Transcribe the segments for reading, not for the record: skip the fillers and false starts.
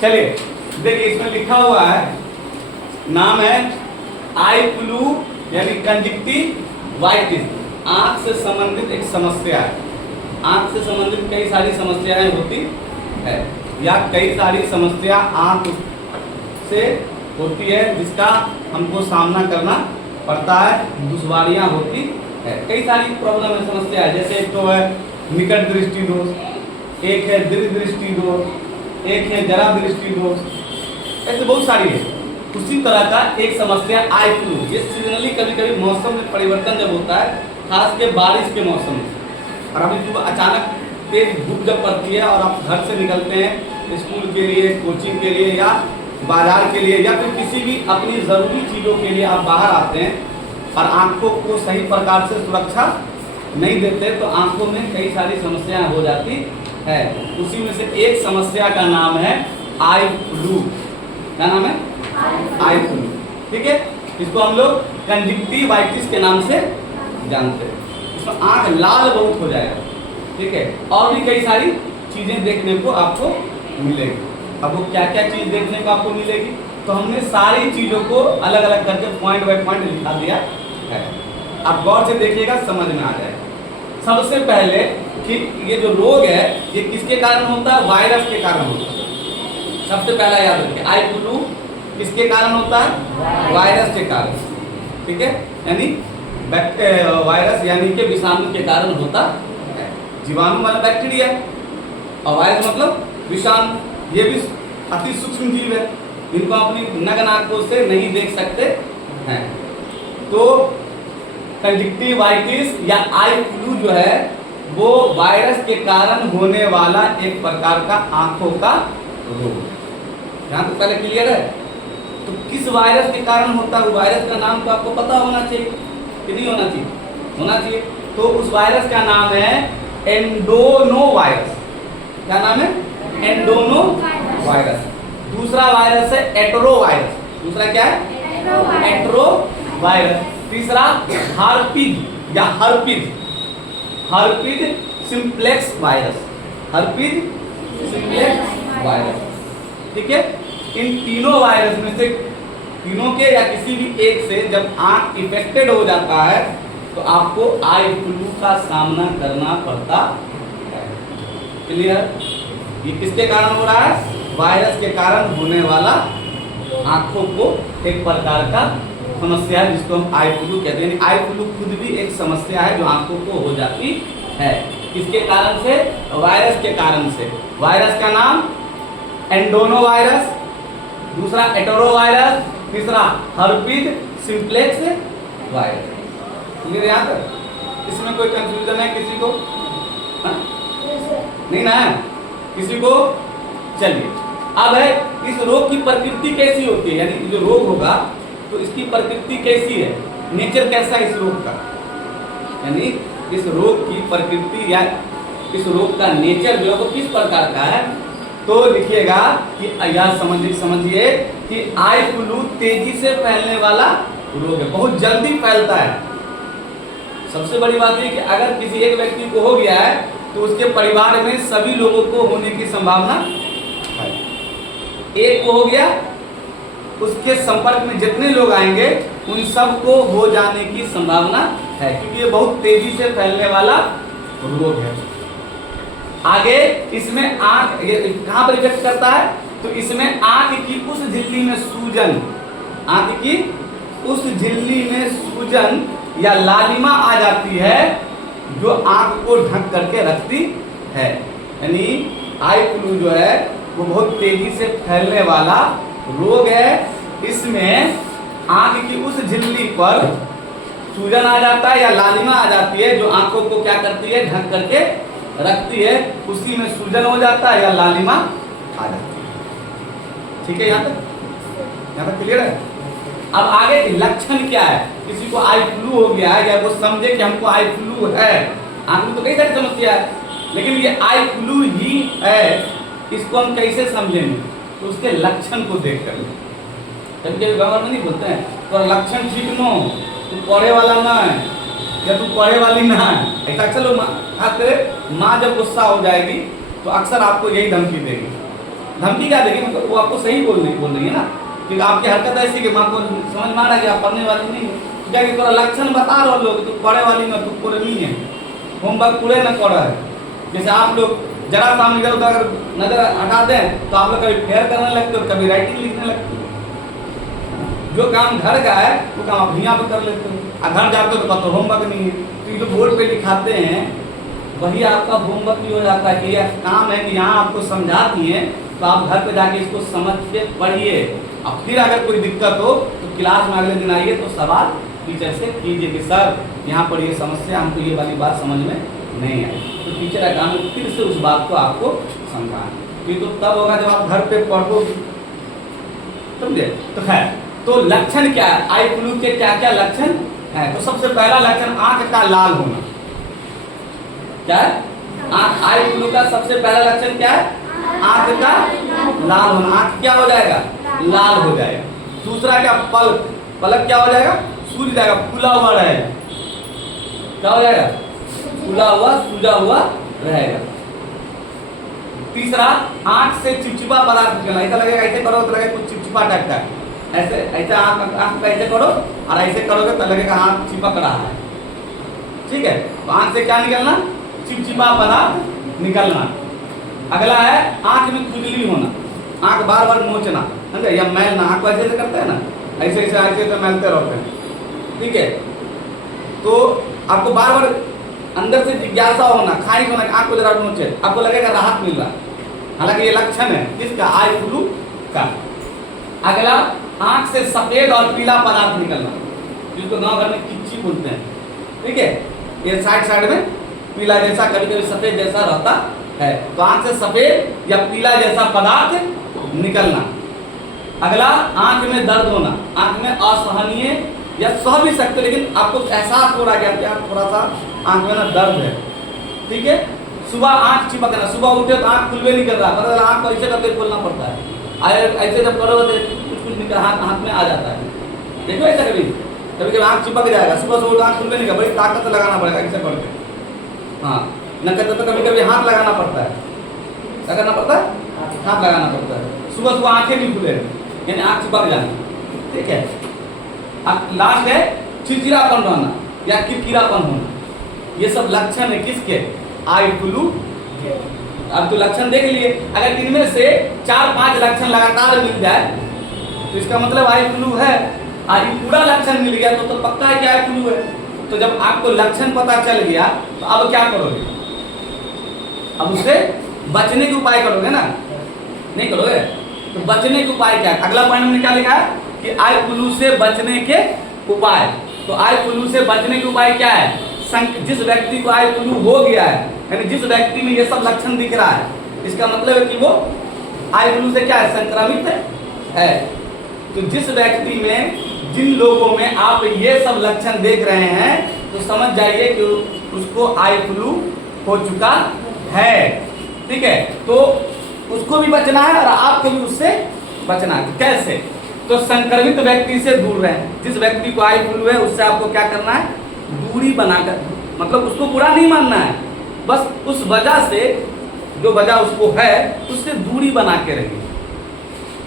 चलिए देखिए, इसमें लिखा हुआ है, नाम है आई फ्लू यानी कंजक्टिवाइटिस, आंख से संबंधित एक समस्या है। आंख से संबंधित कई सारी समस्याएं होती है या कई सारी समस्या आंख से होती है जिसका हमको सामना करना पड़ता है, दुश्वारियां होती है। कई सारी प्रॉब्लम है, समस्या है। जैसे एक तो है निकट दृष्टि दोष, एक है दीर्घ दृष्टि दोष, एक है जरा दृष्टि दोष, ऐसे बहुत सारी है। उसी तरह का एक समस्या आई फ्लू, ये सीजनली कभी कभी मौसम में परिवर्तन जब होता है, खास के बारिश के मौसम में, और अभी जो अचानक तेज धूप जब पड़ती है और आप घर से निकलते हैं स्कूल के लिए, कोचिंग के लिए या बाजार के लिए या फिर किसी भी अपनी ज़रूरी चीज़ों के लिए आप बाहर आते हैं और आंखों को सही प्रकार से सुरक्षा नहीं देते तो आंखों में कई सारी समस्याएं हो जाती है। उसी में से एक समस्या का नाम है आई फ्लू। क्या नाम है? Eye flu. ठीक है, इसको हम लोग कंजक्टिवाइटिस के नाम से जानते हैं। इसमें आंख लाल बहुत हो जाएगा। ठीक है, और भी कई सारी चीजें देखने को आपको मिलेगी। अब वो क्या क्या चीज देखने को आपको मिलेगी, तो हमने सारी चीजों को अलग अलग करके पॉइंट बाय पॉइंट लिखा दिया है। आप गौर से देखिएगा, समझ में आ जाएगा। सबसे पहले कि ये जो रोग है ये किसके कारण होता है? वायरस के कारण होता है। सबसे पहला याद रखिए, आई फ्लू किसके कारण होता है? वायरस के कारण। ठीक है, यानी वायरस यानी कि विषाणु के कारण होता है। जीवाणु मतलब बैक्टीरिया और वायरस मतलब विषाणु। ये भी अति सूक्ष्म जीव है, इनको अपनी नग्न आंखों से नहीं देख सकते हैं। तो कंजक्टिवाइटिस या आई फ्लू जो है वो वायरस के कारण होने वाला एक प्रकार का आंखों का रोग। यहाँ तो पहले क्लियर है। तो किस वायरस के कारण होता है? वायरस का नाम तो आपको पता होना चाहिए कि नहीं होना चाहिए? होना चाहिए। तो उस वायरस का नाम है एंडोनो वायरस। क्या नाम है? एंडोनो वायरस। दूसरा वायरस है एटरो वायरस। दूसरा क्या है? एटरो वायरस। तीसरा हार्पिज या herpes, herpes simplex virus, herpes simplex virus. ठीक है, इन तीनों वायरस में से तीनों के या किसी भी एक से जब आंख इफेक्टेड हो जाता है तो आपको आई फ्लू का सामना करना पड़ता है। क्लियर? ये किसके कारण हो रहा है? वायरस के कारण होने वाला आंखों को एक प्रकार का समस्या है जिसको हम आई फ्लू कहते हैं। आई फ्लू खुद भी एक समस्या है जो आंखों को हो जाती है। किसके कारण से? वायरस के कारण से। वायरस का नाम एंडोनो वायरस, दूसरा एटरो वायरस, तीसरा हर्पिज सिंप्लेक्स वायरस। क्लियर? यहाँ तक इसमें कोई कंफ्यूजन है किसी को? नहीं ना है किसी को? चलिए, अब है इस रोग की प्रकृति कैसी होती है, यानी जो रोग होगा तो इसकी प्रकृति कैसी है, नेचर कैसा है इस रोग का, यानी इस रोग की प्रकृति या इस रोग का नेचर जो है वो किस प्रकार का है। तो लिखिएगा कि यह समझिए कि आई फ्लू तेजी से फैलने वाला रोग है, बहुत जल्दी फैलता है। सबसे बड़ी बात है कि अगर किसी एक व्यक्ति को हो गया है तो उसके परिवार में सभी लोगों को होने की संभावना है। एक को हो गया, उसके संपर्क में जितने लोग आएंगे उन सब को हो जाने की संभावना है, क्योंकि ये बहुत तेजी से फैलने वाला रोग है। आगे इसमें आंख कहां पर इफेक्ट करता है? तो इसमें आंख की उस झिल्ली में सूजन, आंख की उस झिल्ली में सूजन या लालिमा आ जाती है जो आंख को ढक करके रखती है। यानी आई फ्लू जो है वो बहुत तेजी से फैलने वाला रोग है। इसमें आंख की उस झिल्ली पर सूजन आ जाता है या लालिमा आ जाती है जो आंखों को क्या करती है? ढक करके रखती है। उसी में सूजन हो जाता है या लालिमा आ जाती है। ठीक है, यहाँ तक क्लियर है? अब आगे लक्षण क्या है? किसी को आई फ्लू हो गया है या वो समझे कि हमको आई फ्लू है। आंख में तो कई सारी समस्या है, लेकिन ये आई फ्लू ही है, इसको हम कैसे समझेंगे? तो उसके लक्षण को देख कर। कभी कभी गवर्नमेंट में नहीं बोलते हैं तो लक्षण ठीक नो, तू पढ़े वाला ना है या तू पढ़े वाली ना है। ऐसा अक्सर लोग खास करे, माँ जब गुस्सा हो जाएगी तो अक्सर आपको यही धमकी देगी धमकी क्या देगी, मतलब वो आपको सही बोल रही है ना, कि आपकी हरकत ऐसी कि माँ को समझ में आ रहा है कि आप पढ़ने वाली नहीं है, तो क्या कि थोड़ा लक्षण बता रहे हो लोग, तू पढ़े वाली ना, तू पूरे नहीं है, होमवर्क पूरे न कर रहा है। जैसे आप लोग जरा सा इधर उधर अगर नजर हटा दें तो आप लोग कभी फेयर करने लगते हो, कभी राइटिंग लिखने लगते हो। जो काम घर का है वो काम आप यहाँ पर कर लेते हो, और घर जाते हो तो कहते होमवर्क नहीं है। तो ये जो बोर्ड पे लिखाते हैं वही आपका होमवर्क भी हो जाता है, कि यह काम है कि यहाँ आपको समझा दिए, तो आप घर पे जाके इसको समझ के पढ़िए। अब फिर अगर कोई दिक्कत हो तो क्लास में अगले दिन आइए तो सवाल टीचर से कीजिए कि सर यहाँ पर ये समस्या, हमको ये वाली बात समझ में नहीं आई। तो टीचर का काम है फिर से उस बात को आपको समझाना। ये तो तब होगा जब आप घर पे पढ़ोगे, समझे। तो खैर, तो लक्षण क्या है, आई फ्लू के क्या क्या लक्षण है। तो सबसे पहला लक्षण आंख का लाल होना। क्या है, आंख, आई फ्लू का सबसे पहला लक्षण क्या है, आंख का लाल होना। आंख क्या हो जाएगा, लाल हो जाएगा। दूसरा क्या, पलक, पलक क्या हो जाएगा, सूज जाएगा, फूला हुआ रहेगा। क्या हो जाएगा, फूला हुआ, सूजा हुआ रहेगा। तीसरा, आंख से चिपचिपा पदार्थ निकलना। ऐसा लगेगा, ऐसे करो तो लगेगा कुछ चिपचिपा टाइप का, ऐसे ऐसे आंख का ऐसे करो और ऐसे करोगे तो लगेगा हाथ चिपक रहा है। ठीक है, तो आंख से क्या निकलना, चिपचिपा पदार्थ निकलना। अगला है आंख में खुजली होना, आंख बार बार नोचना, समझे, या मैलना। आंख को ऐसे करते हैं ना, ऐसे ऐसे ऐसे ऐसे मैलते रहते हैं। ठीक है, तो आपको बार बार अंदर से जिज्ञासा होना, खारिश होना, आंख को जरा नोचे, आपको लगेगा राहत मिल रहा है। हालांकि ये लक्षण है किसका, आई फ्लू का। अगला, आंख से सफेद और पीला पदार्थ निकलना, जिसको गांव घर में किच्ची बोलते हैं। ठीक है, ये साइड साइड में पीला जैसा, कभी कभी सफेद जैसा रहता है। तो आंख से सफेद या पीला जैसा पदार्थ निकलना। अगला, आंख में दर्द होना, आंख में असहनीय या सह भी सकते, लेकिन आपको एहसास हो रहा है कि यार थोड़ा सा आंख में ना दर्द है। ठीक है, सुबह आंख चिपकना, सुबह उठे तो आंख खुलवे नहीं कर रहा, मतलब आंख को ऐसे करके खोलना पड़ता है। ऐसे जब करोगे तो कुछ कुछ निकल हाथ में आ जाता है। देखो ऐसा कभी कभी आंख चिपक जाएगा, सुबह से उठ आंख खुलवे नहीं कर, बड़ी ताकत लगाना पड़ेगा ऐसे करके। हाँ, न करते तो कभी कभी हाथ लगाना पड़ता है। क्या करना पड़ता है, हाथ लगाना पड़ता है। सुबह सुबह आंखें नहीं खुले, यानी आंख चिपक जाना। ठीक है, अब लास्ट है चिड़चिड़ापन रहना या किरकिरापन होना। ये सब लक्षण है किसके, आई फ्लू के। अब तो लक्षण देख लिए, अगर इनमें से 4-5 लक्षण लगातार मिल जाए तो इसका मतलब आई फ्लू है। और पूरा लक्षण मिल गया तो पक्का है कि आई फ्लू है। तो जब आपको लक्षण पता चल गया तो अब क्या करोगे, अब उससे बचने के उपाय करोगे ना, नहीं करोगे। तो बचने के उपाय क्या है, अगला पॉइंट में क्या लिखा है कि आई फ्लू से बचने के उपाय। तो आई फ्लू से बचने के उपाय क्या है, जिस व्यक्ति को आई फ्लू हो गया है, यानी जिस व्यक्ति में ये सब लक्षण दिख रहा है, इसका मतलब है कि वो आई फ्लू से क्या है, संक्रमित है। तो जिस व्यक्ति में, जिन लोगों में आप ये सब लक्षण देख रहे हैं तो समझ जाइए कि उसको आई फ्लू हो चुका है। ठीक है, तो उसको भी बचना है और आपको भी उससे बचना है। कैसे, तो संक्रमित व्यक्ति से दूर रहें। जिस व्यक्ति को आई फ्लू है उससे आपको क्या करना है, दूरी बनाकर, मतलब उसको बुरा नहीं मानना है, बस उस वजह से, जो वजह उसको है उससे दूरी बना के रहिए।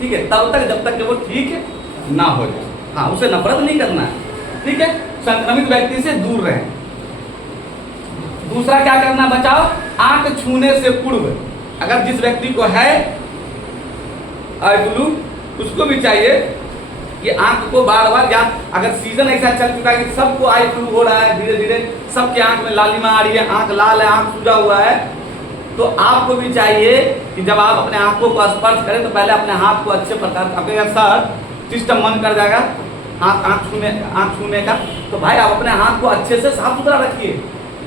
ठीक है, तब तक जब तक कि वो ठीक ना हो जाए। हाँ, उसे नफरत नहीं करना है। ठीक है, संक्रमित व्यक्ति से दूर रहें। दूसरा क्या करना, बचाओ आंख छूने से पूर्व। अगर जिस व्यक्ति को है आई फ्लू, उसको भी चाहिए कि आंख को बार बार, या अगर सीजन ऐसा चल चुका है कि सबको आई फ्लू हो रहा है, धीरे धीरे सबके आंख में लालिमा आ रही है, आंख लाल है, आंख सूजा हुआ है, तो आपको भी चाहिए कि जब आप अपने आंखों को स्पर्श करें तो पहले अपने हाथ को अच्छे प्रकार, अपने सर सिस्टम मन कर जाएगा आंख छूने का, तो भाई आप अपने हाथ को अच्छे से साफ सुथरा रखिए।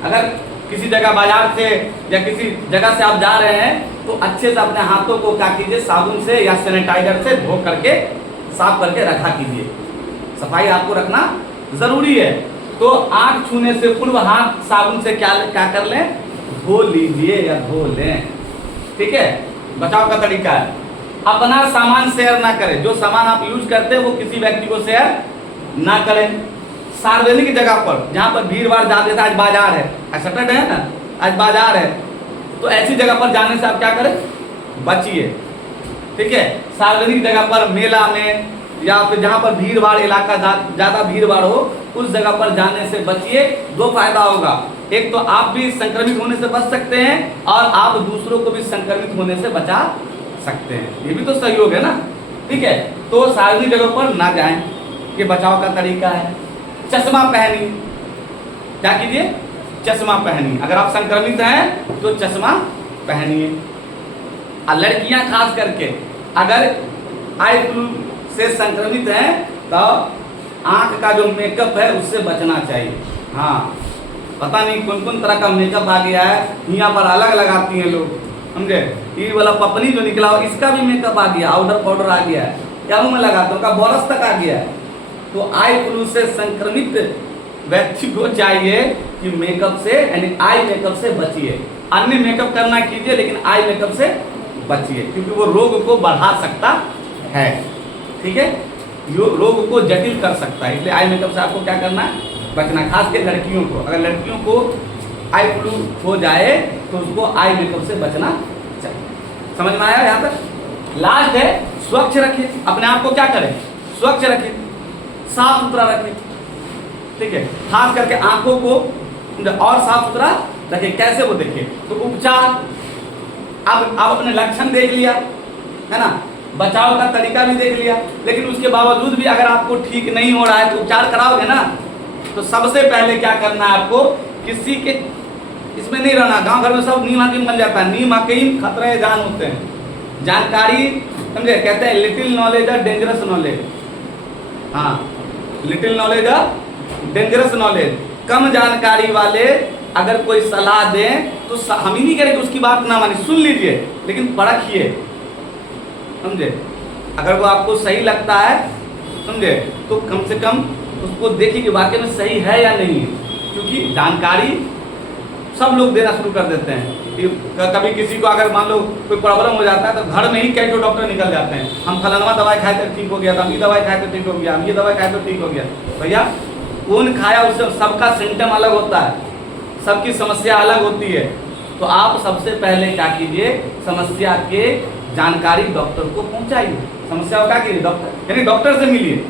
अगर किसी जगह बाजार से या किसी जगह से आप जा रहे हैं तो अच्छे से अपने हाथों को क्या कीजिए, साबुन से या सैनिटाइजर से धो करके साफ करके रखा कीजिए। सफाई आपको रखना जरूरी है। तो आंख छूने से पूर्व हाथ साबुन से क्या कर लें, धो लीजिए या धो लें। ठीक है, बचाव का तरीका है, अपना सामान शेयर ना करें। जो सामान आप यूज करते हैं वो किसी व्यक्ति को शेयर ना करें। सार्वजनिक जगह पर जहाँ पर भीड़ भाड़ ज्यादा है, आज बाजार है, आज सैटरडे है ना, आज बाजार है, तो ऐसी जगह पर जाने से आप क्या करें, बचिए। ठीक है। सार्वजनिक जगह पर, मेला में या फिर जहाँ पर भीड़ भाड़ इलाका, ज़्यादा भीड़ भाड़ हो, उस जगह पर जाने से बचिए। दो फायदा होगा, एक तो आप भी संक्रमित होने से बच सकते हैं और आप दूसरों को भी संक्रमित होने से बचा सकते हैं। ये भी तो सहयोग है ना, ठीक है। तो सार्वजनिक जगह पर ना जाएं, ये बचाव का तरीका है। चश्मा पहनिए, क्या कीजिए, चश्मा पहनिए। अगर आप संक्रमित हैं तो चश्मा पहनिए। और लड़कियां खास करके अगर आई फ्लू से संक्रमित हैं तो आंख का जो मेकअप है उससे बचना चाहिए। हाँ, पता नहीं कौन कौन तरह का मेकअप आ गया है, यहाँ पर अलग लगाती हैं लोग, समझे। ये वाला पपनी जो निकला हो इसका भी मेकअप आ गया, पाउडर पाउडर आ गया है, क्या मुँह में लगाता हूँ का बोरस तक आ गया है। तो आई फ्लू से संक्रमित व्यक्ति को चाहिए कि मेकअप से, यानी आई मेकअप से बचिए। अन्य मेकअप करना कीजिए लेकिन आई मेकअप से बचिए, क्योंकि वो रोग को बढ़ा सकता है, ठीक है, रोग को जटिल कर सकता है। इसलिए आई मेकअप से आपको क्या करना है, बचना। खास कर लड़कियों को, अगर लड़कियों को आई फ्लू हो जाए तो उसको आई मेकअप से बचना चाहिए। समझ में आया यहाँ तक। लास्ट है, स्वच्छ रखिए अपने आप को, क्या करें, स्वच्छ रखिए, साफ सुथरा रखिए, ठीक है। खास करके आंखों को और साफ सुथरा रखिए। कैसे, वो देखिए। तो उपचार, अब आप अपने लक्षण देख लिया है ना, बचाव का तरीका भी देख लिया, लेकिन उसके बावजूद भी अगर आपको ठीक नहीं हो रहा है तो उपचार कराओगे ना। तो सबसे पहले क्या करना है आपको, किसी के इसमें नहीं रहना। गांव घर में सब नीम हकीम बन जाता है। नीम हकीम खतरे जान होते हैं। जानकारी, समझे, कहते हैं लिटिल नॉलेज है डेंजरस नॉलेज। हाँ, लिटिल नॉलेज है डेंजरस नॉलेज। कम जानकारी वाले अगर कोई सलाह दें तो हम ही नहीं करें कि उसकी बात ना मानिए, सुन लीजिए लेकिन परखिए, समझे। अगर वो आपको सही लगता है, समझे, तो कम से कम उसको देखिए कि वाकई में सही है या नहीं है। क्योंकि जानकारी सब लोग देना शुरू कर देते हैं कि कभी किसी को अगर मान लो कोई प्रॉब्लम हो जाता है तो घर में ही कई तो डॉक्टर निकल जाते हैं। हम फलाना दवाई खाए तो ठीक हो गया, हम ये दवाई खाए तो ठीक हो गया, हम ये दवाई खाए तो ठीक हो गया। भैया कौन खाया उससे सबका सिम्टम अलग होता है, सबकी समस्या अलग होती है। तो आप सबसे पहले क्या कीजिए, समस्या के जानकारी डॉक्टर को पहुंचाइए। समस्या क्या कीजिए, डॉक्टर, यानी डॉक्टर से मिलिए।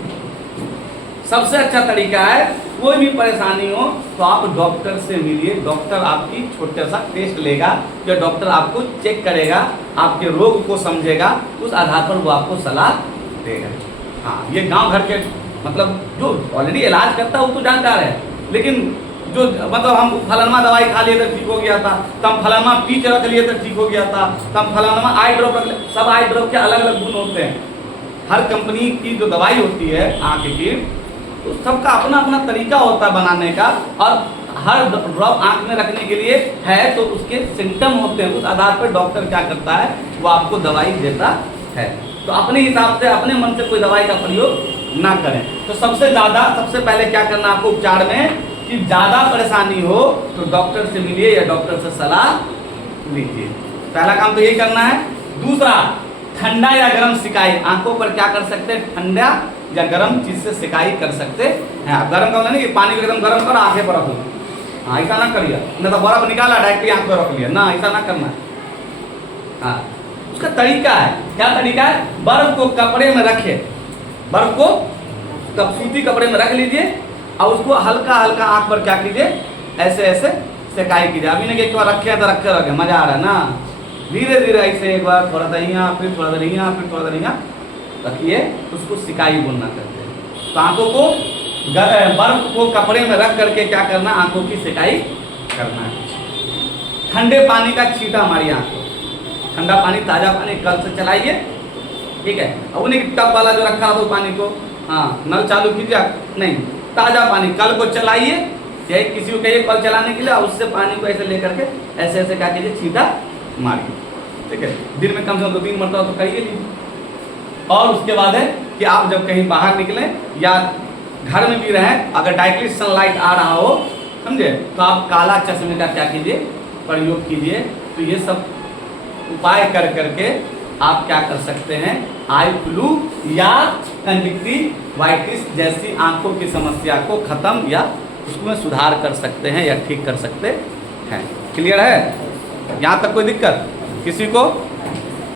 सबसे अच्छा तरीका है, कोई भी परेशानी हो तो आप डॉक्टर से मिलिए। डॉक्टर आपकी छोटा सा टेस्ट लेगा, जो डॉक्टर आपको चेक करेगा, आपके रोग को समझेगा, उस आधार पर वो आपको सलाह देगा। हाँ, ये गांव घर के मतलब जो ऑलरेडी इलाज करता है वो तो जानकार है, लेकिन जो मतलब हम फलाना दवाई खा लिए तो ठीक हो गया था, तो हम फलाना पीच रख लिए तो ठीक हो गया था, तो हम फलाना आई ड्रॉप रख लिए। सब आई ड्रॉप के अलग अलग गुण होते हैं। हर कंपनी की जो दवाई होती है आँख की, तो सबका अपना अपना तरीका होता है बनाने का, और हर ड्रॉप आँख में रखने के लिए है तो उसके सिम्टम होते हैं। उस आधार पर डॉक्टर क्या करता है, वो आपको दवाई देता है। तो अपने हिसाब से, अपने मन से कोई दवाई का प्रयोग ना करें। तो सबसे पहले क्या करना आपको उपचार में, कि ज़्यादा परेशानी हो तो डॉक्टर से मिलिए या डॉक्टर से सलाह लीजिए। पहला काम तो यही करना है। दूसरा, ठंडा या गर्म सिकाई। आंखों पर क्या कर सकते हैं, ठंडा या गर्म चीज से सिकाई कर सकते हैं। गर्म का नहीं कि पानी को एकदम गर्म करो आंखें पर रखो, हाँ ऐसा ना करिए, नहीं तो बर्फ निकाला डायरेक्टली आंख पर रख लिया ना, ऐसा ना करना। हाँ, उसका तरीका है, क्या तरीका है, बर्फ को कपड़े में रखे, बर्फ को सूती कपड़े में रख लीजिए और उसको हल्का हल्का आंख पर क्या कीजिए, ऐसे ऐसे सिकाई कीजिए। अभी नहीं कि एक बार रखे तो रखे मजा आ रहा है ना, धीरे धीरे ऐसे एक बार थोड़ा सा यहाँ, फिर थोड़ा सा यहाँ, फिर थोड़ा सा यहाँ रखिए, उसको सिकाई बोलना करते हैं। तो आंखों को बर्फ को कपड़े में रख करके क्या करना, आंखों की सिकाई करना है। ठंडे पानी का छींटा मारिए आंखों, ठंडा पानी, ताजा पानी कल से चलाइए, ठीक है। अब उन्हें टब वाला जो रखा हो पानी को, हाँ नल चालू कीजिए, नहीं ताजा पानी कल को चलाइए, या किसी को कहिए कल चलाने के लिए, उससे पानी को ऐसे लेकर के ऐसे ऐसे क्या कीजिए, छींटा मारिए, ठीक है। दिन में कम से कम 2-3 मरतबा तो करिए लीजिए। और उसके बाद है कि आप जब कहीं बाहर निकलें या घर में भी रहें, अगर डायरेक्टली सनलाइट आ रहा हो, समझे, तो आप काला चश्मे का क्या कीजिए, प्रयोग कीजिए। तो ये सब उपाय कर करके आप क्या कर सकते हैं, आई फ्लू या कंजक्टिवाइटिस जैसी आंखों की समस्या को खत्म या उसमें सुधार कर सकते हैं या ठीक कर सकते हैं। क्लियर है? यहाँ तक कोई दिक्कत किसी को?